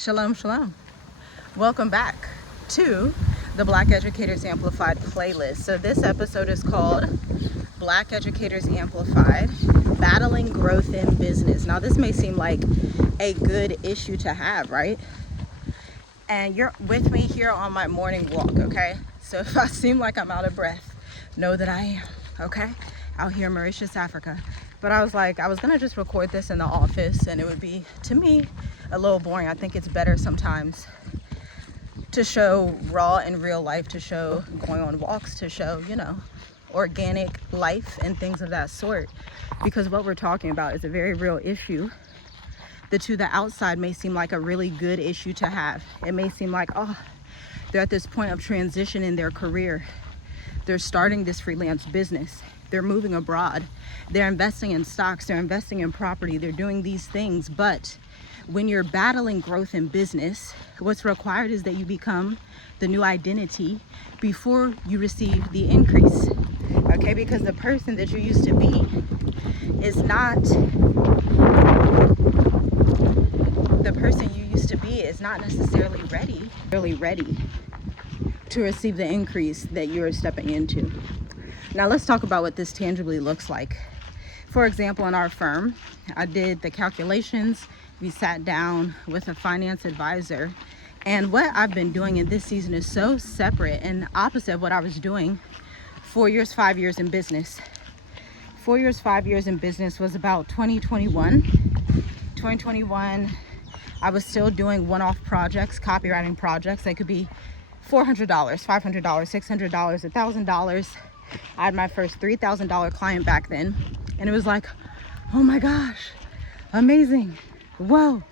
Shalom, shalom. Welcome back to the Black Educators Amplified playlist. So this episode is called Black Educators Amplified, Battling Growth in Business. Now this may seem like a good issue to have, right? And you're with me here on my morning walk, okay? So if I seem like I'm out of breath, know that I am, okay? Out here in Mauritius, Africa. But I was like, I was gonna just record this in the office and it would be, to me, a little boring. I think it's better sometimes to show raw and real life, to show going on walks, to show, organic life and things of that sort. Because what we're talking about is a very real issue that to the outside may seem like a really good issue to have. It may seem like, oh, they're at this point of transition in their career. They're starting this freelance business. They're moving abroad. They're investing in stocks. They're investing in property. They're doing these things. But when you're battling growth in business, what's required is that you become the new identity before you receive the increase. Okay, because the person that you used to be is not necessarily really ready to receive the increase that you're stepping into. Now let's talk about what this tangibly looks like. For example, in our firm, I did the calculations. We sat down with a finance advisor, and what I've been doing in this season is so separate and opposite of what I was doing 4 years, 5 years in business. 4 years, 5 years in business was about 2021. 2021, I was still doing one-off projects, copywriting projects. They could be $400, $500, $600, $1,000. I had my first $3,000 client back then, and it was like, oh my gosh, amazing, whoa.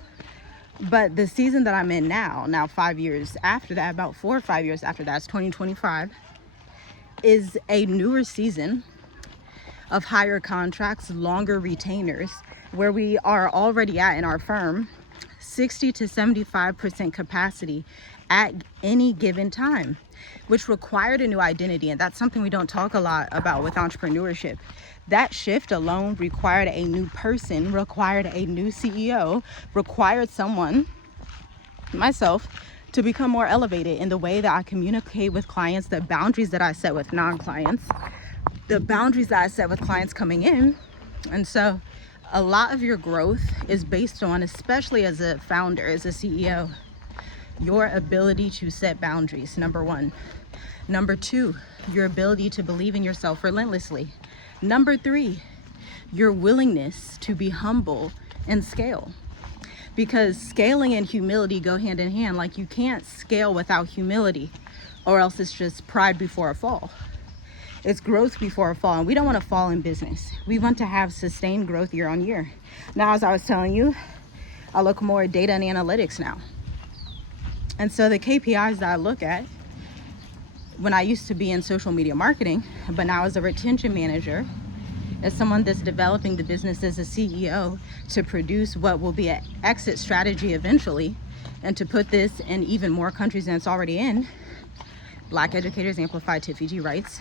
But the season that I'm in now 5 years after that, about 4 or 5 years after that, it's 2025, is a newer season of higher contracts, longer retainers, where we are already at in our firm 60 to 75% capacity at any given time, which required a new identity. And that's something we don't talk a lot about with entrepreneurship. That shift alone required a new person, required a new CEO, required someone, myself, to become more elevated in the way that I communicate with clients, the boundaries that I set with non-clients, the boundaries that I set with clients coming in. And so a lot of your growth is based on, especially as a founder, as a CEO, your ability to set boundaries, number one. Number two, your ability to believe in yourself relentlessly. Number three, your willingness to be humble and scale. Because scaling and humility go hand in hand. Like, you can't scale without humility, or else it's just pride before a fall. It's growth before a fall, and we don't want to fall in business. We want to have sustained growth year on year. Now, as I was telling you, I look more at data and analytics now. And so the KPIs that I look at, when I used to be in social media marketing, but now as a retention manager, as someone that's developing the business as a CEO to produce what will be an exit strategy eventually, and to put this in even more countries than it's already in, Black Educators Amplify, Tiffy G Writes,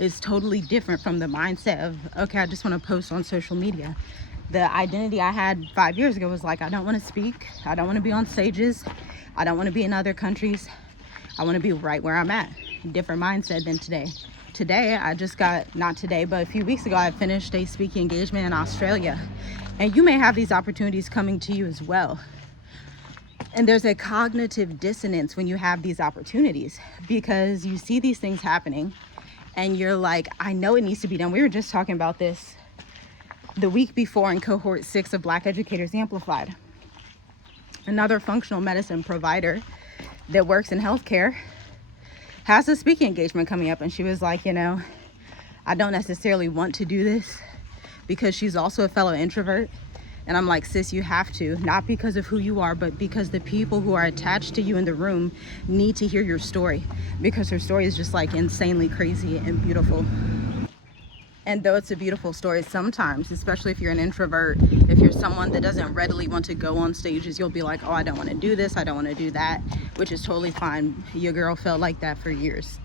is totally different from the mindset of, okay, I just want to post on social media. The identity I had 5 years ago was like, I don't want to speak. I don't want to be on stages. I don't want to be in other countries. I want to be right where I'm at. Different mindset than today. Today, I just got, not today, but a few weeks ago, I finished a speaking engagement in Australia. And you may have these opportunities coming to you as well. And there's a cognitive dissonance when you have these opportunities, because you see these things happening and you're like, I know it needs to be done. We were just talking about this the week before in cohort 6 of Black Educators Amplified. Another functional medicine provider that works in healthcare has a speaking engagement coming up, and she was like, I don't necessarily want to do this, because she's also a fellow introvert. And I'm like, sis, you have to, not because of who you are, but because the people who are attached to you in the room need to hear your story, because her story is just like insanely crazy and beautiful. And though it's a beautiful story, sometimes, especially if you're an introvert, if you're someone that doesn't readily want to go on stages, you'll be like, oh, I don't want to do this, I don't want to do that, which is totally fine. Your girl felt like that for years.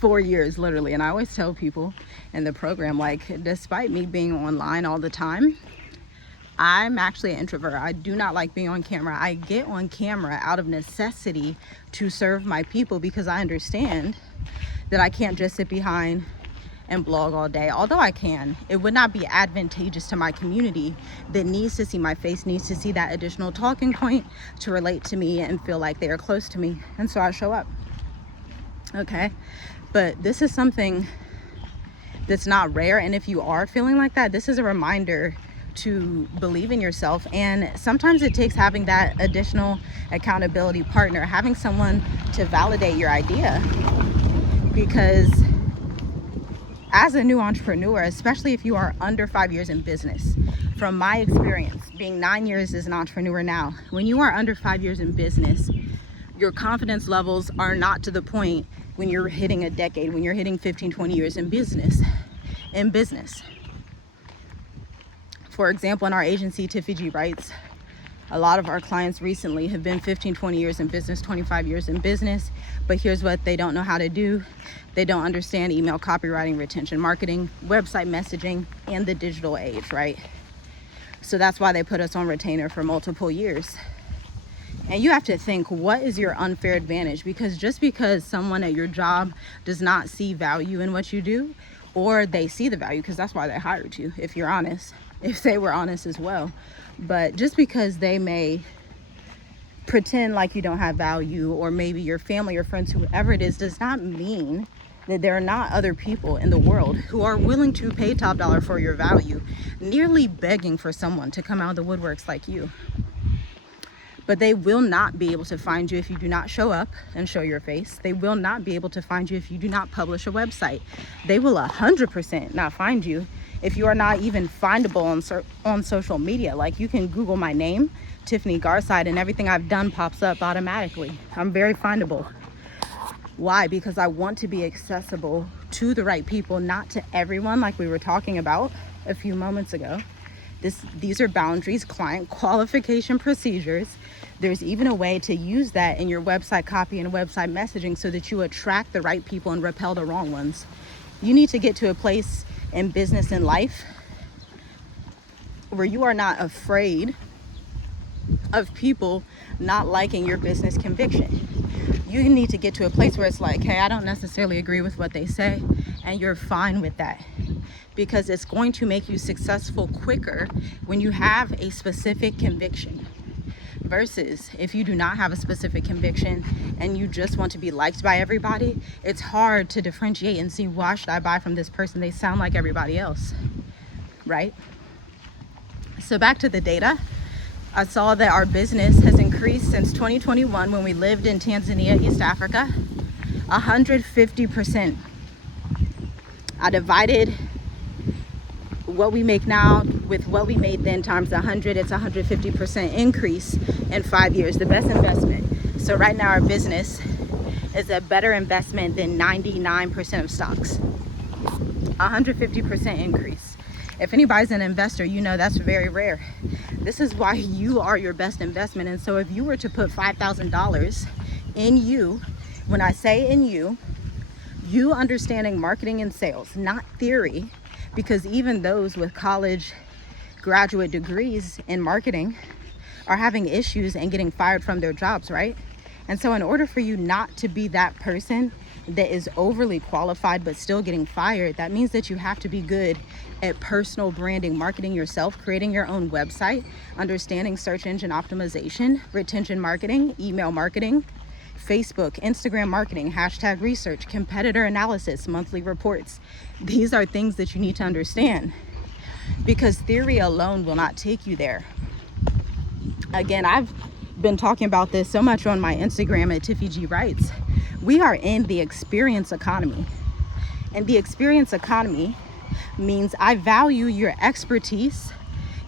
4 years, literally. And I always tell people in the program, like, despite me being online all the time, I'm actually an introvert. I do not like being on camera. I get on camera out of necessity to serve my people, because I understand that I can't just sit behind and blog all day. Although I can, it would not be advantageous to my community that needs to see my face, needs to see that additional talking point to relate to me and feel like they are close to me. And so I show up. Okay. But this is something that's not rare. And if you are feeling like that, this is a reminder to believe in yourself. And sometimes it takes having that additional accountability partner, having someone to validate your idea. Because as a new entrepreneur, especially if you are under 5 years in business, from my experience, being 9 years as an entrepreneur now, when you are under 5 years in business, your confidence levels are not to the point when you're hitting a decade, when you're hitting 15, 20 years in business. For example, in our agency, Tiffy G Writes, a lot of our clients recently have been 15, 20 years in business, 25 years in business. But here's what they don't know how to do. They don't understand email copywriting, retention marketing, website messaging, and the digital age, right? So that's why they put us on retainer for multiple years. And you have to think, what is your unfair advantage? Because just because someone at your job does not see value in what you do, or they see the value, because that's why they hired you, if you're honest, if they were honest as well. But just because they may pretend like you don't have value, or maybe your family or friends, whoever it is, does not mean that there are not other people in the world who are willing to pay top dollar for your value, nearly begging for someone to come out of the woodworks like you. But they will not be able to find you if you do not show up and show your face. They will not be able to find you if you do not publish a website. They will 100% not find you if you are not even findable on social media. Like, you can Google my name, Tiffany Garside, and everything I've done pops up automatically. I'm very findable. Why? Because I want to be accessible to the right people, not to everyone, like we were talking about a few moments ago. These are boundaries, client qualification procedures. There's even a way to use that in your website copy and website messaging so that you attract the right people and repel the wrong ones. You need to get to a place in business and life where you are not afraid of people not liking your business conviction. You need to get to a place where it's like, hey, I don't necessarily agree with what they say, and you're fine with that, because it's going to make you successful quicker when you have a specific conviction, versus if you do not have a specific conviction and you just want to be liked by everybody. It's hard to differentiate and see, why should I buy from this person? They sound like everybody else, right? So back to the data. I saw that our business has increased since 2021, when we lived in Tanzania, East Africa, 150%. I divided what we make now with what we made then times 100. It's 150% increase in 5 years. The best investment. So right now our business is a better investment than 99% of stocks. 150% increase. If anybody's an investor, you know that's very rare. This is why you are your best investment. And so if you were to put $5,000 in you, when I say in you understanding marketing and sales, not theory, because even those with college graduate degrees in marketing are having issues and getting fired from their jobs, right? And so in order for you not to be that person that is overly qualified but still getting fired, that means that you have to be good at personal branding, marketing yourself, creating your own website, understanding search engine optimization, retention marketing, email marketing, Facebook, Instagram marketing, hashtag research, competitor analysis, monthly reports. These are things that you need to understand, because theory alone will not take you there. Again, I've been talking about this so much on my Instagram at Tiffy G Writes. We are in the experience economy. And the experience economy means I value your expertise,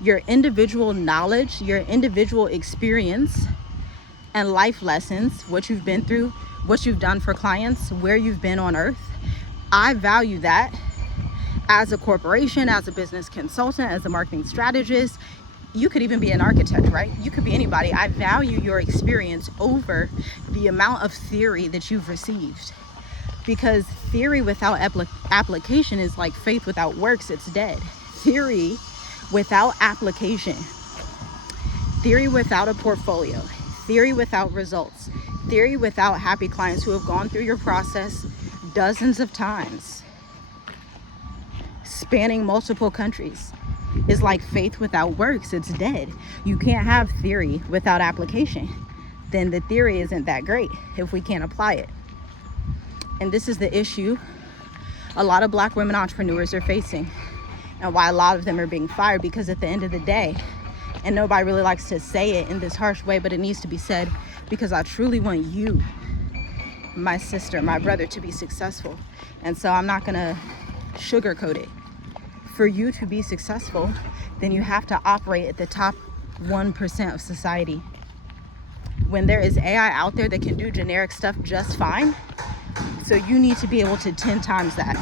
your individual knowledge, your individual experience and life lessons, what you've been through, what you've done for clients, where you've been on earth. I value that as a corporation, as a business consultant, as a marketing strategist. You could even be an architect, right? You could be anybody. I value your experience over the amount of theory that you've received, because theory without application is like faith without works. It's dead. Theory without application Theory without a portfolio, theory without results, theory without happy clients who have gone through your process dozens of times, spanning multiple countries, is like faith without works. It's dead. You can't have theory without application. Then the theory isn't that great if we can't apply it. And this is the issue a lot of Black women entrepreneurs are facing, and why a lot of them are being fired. Because at the end of the day, and nobody really likes to say it in this harsh way, but it needs to be said, because I truly want you, my sister, my brother, to be successful. And so I'm not gonna sugarcoat it. For you to be successful, then you have to operate at the top 1% of society. When there is AI out there that can do generic stuff just fine, so you need to be able to 10 times that.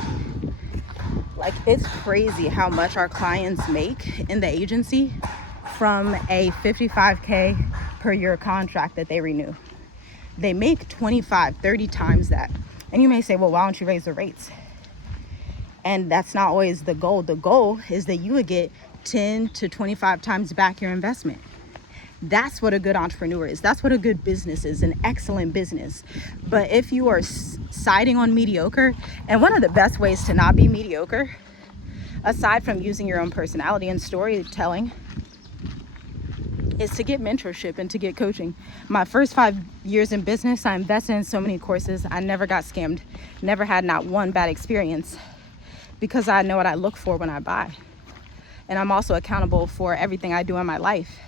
Like, it's crazy how much our clients make in the agency from a $55K per year contract that they renew. They make 25, 30 times that. And you may say, well, why don't you raise the rates? And that's not always the goal. The goal is that you would get 10 to 25 times back your investment. That's what a good entrepreneur is. That's what a good business is, an excellent business. But if you are siding on mediocre, and one of the best ways to not be mediocre, aside from using your own personality and storytelling, is to get mentorship and to get coaching. My first 5 years in business, I invested in so many courses. I never got scammed, never had not one bad experience, because I know what I look for when I buy. And I'm also accountable for everything I do in my life.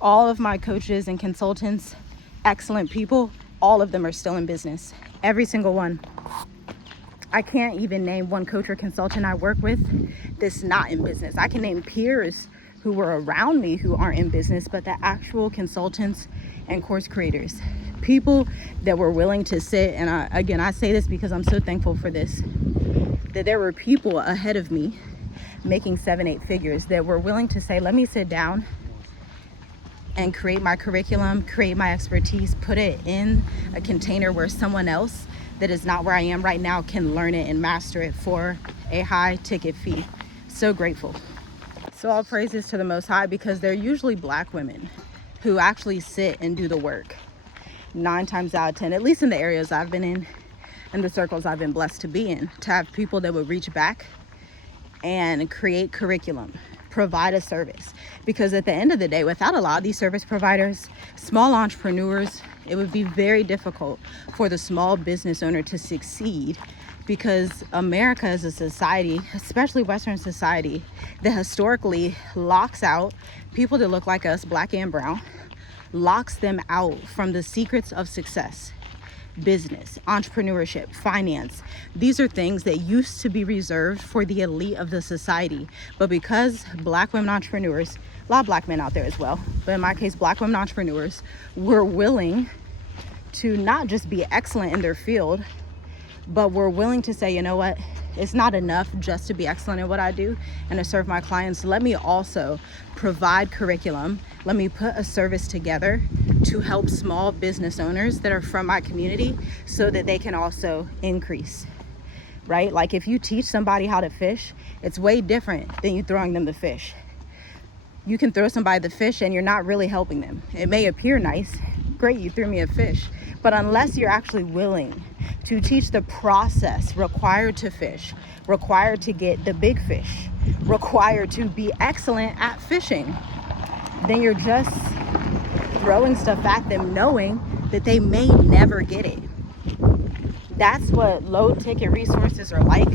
All of my coaches and consultants, excellent people, all of them are still in business. Every single one. I can't even name one coach or consultant I work with that's not in business. I can name peers who were around me who aren't in business, but the actual consultants and course creators, people that were willing to sit, and I say this because I'm so thankful for this, that there were people ahead of me making 7-8 figures that were willing to say, let me sit down and create my curriculum, create my expertise, put it in a container where someone else that is not where I am right now can learn it and master it for a high ticket fee. So grateful. So all praises to the Most High, because they're usually Black women who actually sit and do the work 9 times out of 10, at least in the areas I've been in and the circles I've been blessed to be in, to have people that would reach back and create curriculum, provide a service. Because at the end of the day, without a lot of these service providers, small entrepreneurs, it would be very difficult for the small business owner to succeed, because America is a society, especially Western society, that historically locks out people that look like us, Black and brown, locks them out from the secrets of success. Business, entrepreneurship, finance. These are things that used to be reserved for the elite of the society. But because Black women entrepreneurs, a lot of Black men out there as well, but in my case, Black women entrepreneurs were willing to not just be excellent in their field, but were willing to say, you know what, it's not enough just to be excellent at what I do and to serve my clients. Let me also provide curriculum. Let me put a service together to help small business owners that are from my community so that they can also increase, right? Like, if you teach somebody how to fish, it's way different than you throwing them the fish. You can throw somebody the fish and you're not really helping them. It may appear nice. Great, you threw me a fish. But unless you're actually willing to teach the process required to fish, required to get the big fish, required to be excellent at fishing, then you're just throwing stuff at them knowing that they may never get it. That's what low ticket resources are like.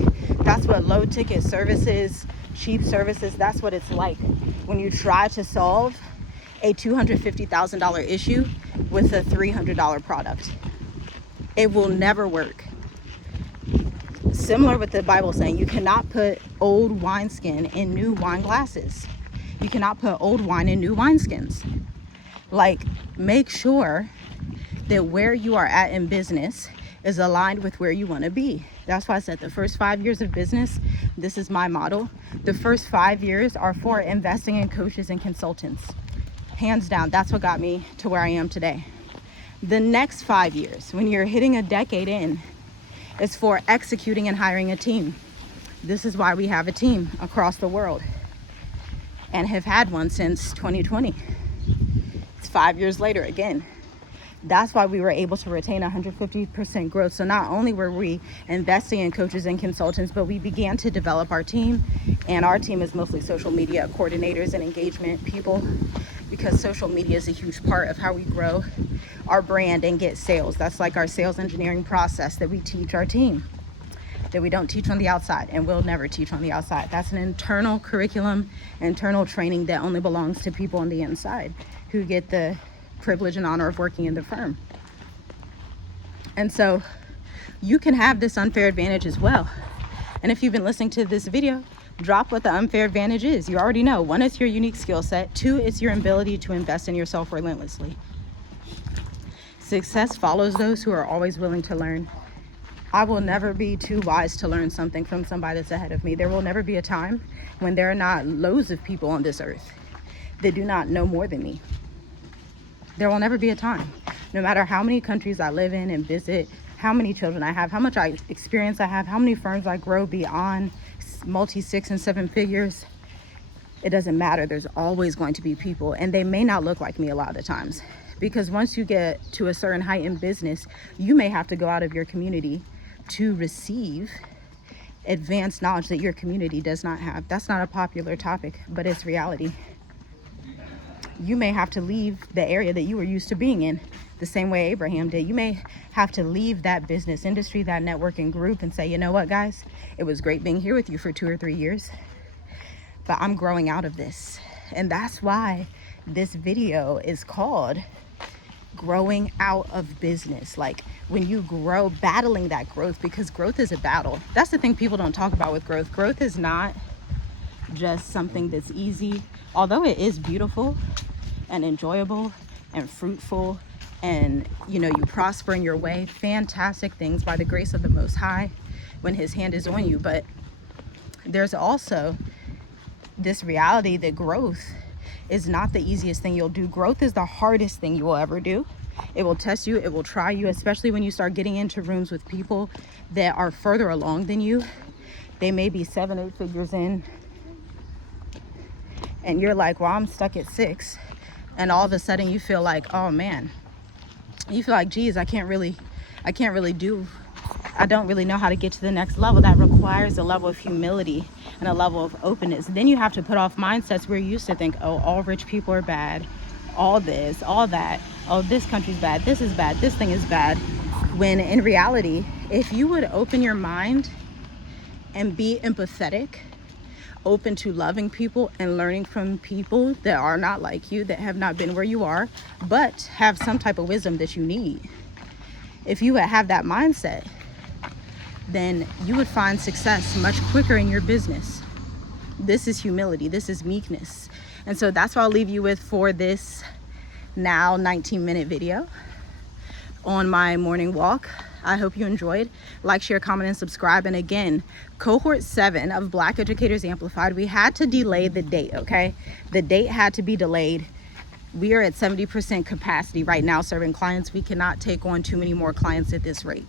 That's what low ticket services, cheap services, that's what it's like when you try to solve a $250,000 issue with a $300 product. It will never work. Similar with the Bible saying, you cannot put old wineskin in new wine glasses. You cannot put old wine in new wineskins. Like, make sure that where you are at in business is aligned with where you want to be. That's why I said the first 5 years of business, this is my model. The first 5 years are for investing in coaches and consultants. Hands down, that's what got me to where I am today. The next 5 years, when you're hitting a decade in, is for executing and hiring a team. This is why we have a team across the world and have had one since 2020. It's 5 years later again. That's why we were able to retain 150% growth. So not only were we investing in coaches and consultants, but we began to develop our team. And our team is mostly social media coordinators and engagement people, because social media is a huge part of how we grow our brand and get sales. That's like our sales engineering process that we teach our team, that we don't teach on the outside, and we'll never teach on the outside. That's an internal curriculum, internal training that only belongs to people on the inside who get the privilege and honor of working in the firm. And so you can have this unfair advantage as well. And if you've been listening to this video, drop what the unfair advantage is. You already know. 1, it's your unique skill set. 2, it's your ability to invest in yourself relentlessly. Success follows those who are always willing to learn. I will never be too wise to learn something from somebody that's ahead of me. There will never be a time when there are not loads of people on this earth that do not know more than me. There will never be a time, no matter how many countries I live in and visit, how many children I have, how much experience I have, how many firms I grow beyond multi 6 and 7 figures. It doesn't matter. There's always going to be people, and they may not look like me a lot of the times, because once you get to a certain height in business, you may have to go out of your community to receive advanced knowledge that your community does not have. That's not a popular topic, but it's reality. You may have to leave the area that you were used to being in, the same way Abraham did. You may have to leave that business industry, that networking group, and say, you know what, guys, it was great being here with you for 2 or 3 years, but I'm growing out of this. And that's why this video is called Growing Out of Business. Like, when you grow, battling that growth, because growth is a battle. That's the thing people don't talk about with growth. Growth is not just something that's easy, although it is beautiful and enjoyable and fruitful, and you prosper in your way, fantastic things by the grace of the Most High when His hand is on you. But there's also this reality that growth is not the easiest thing you'll do. Growth is the hardest thing you will ever do. It will test you, it will try you, especially when you start getting into rooms with people that are further along than you. They may be 7, 8 figures in, and you're like, well, I'm stuck at 6. And all of a sudden you feel like, oh man, you feel like, geez, I don't really know how to get to the next level. That requires a level of humility and a level of openness. Then you have to put off mindsets where you used to think, oh, all rich people are bad, all this, all that, oh, this country's bad, this is bad, this thing is bad. When in reality, if you would open your mind and be empathetic, open to loving people and learning from people that are not like you, that have not been where you are, but have some type of wisdom that you need. If you would have that mindset, then you would find success much quicker in your business. This is humility. This is meekness. And so that's what I'll leave you with for this now 19-minute video on my morning walk. I hope you enjoyed. Like, share, comment, and subscribe. And again, cohort 7 of Black Educators Amplified, we had to delay the date, okay? The date had to be delayed. We are at 70% capacity right now serving clients. We cannot take on too many more clients at this rate.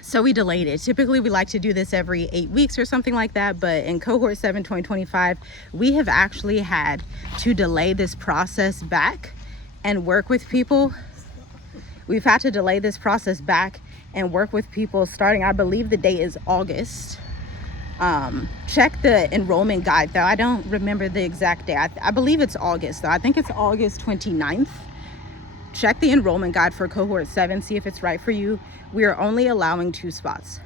So we delayed it. Typically, we like to do this every 8 weeks or something like that. But in cohort 7, 2025, we have actually had to delay this process back and work with people. We've had to delay this process back and work with people starting, I believe the date is August. Check the enrollment guide though. I don't remember the exact day. I believe it's August though. I think it's August 29th. Check the enrollment guide for cohort 7, see if it's right for you. We are only allowing 2 spots.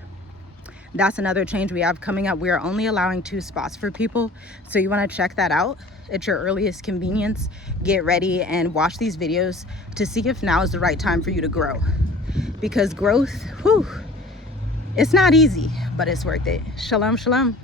That's another change we have coming up. We are only allowing 2 spots for people. So you want to check that out at your earliest convenience. Get ready and watch these videos to see if now is the right time for you to grow. Because growth, it's not easy, but it's worth it. Shalom, shalom.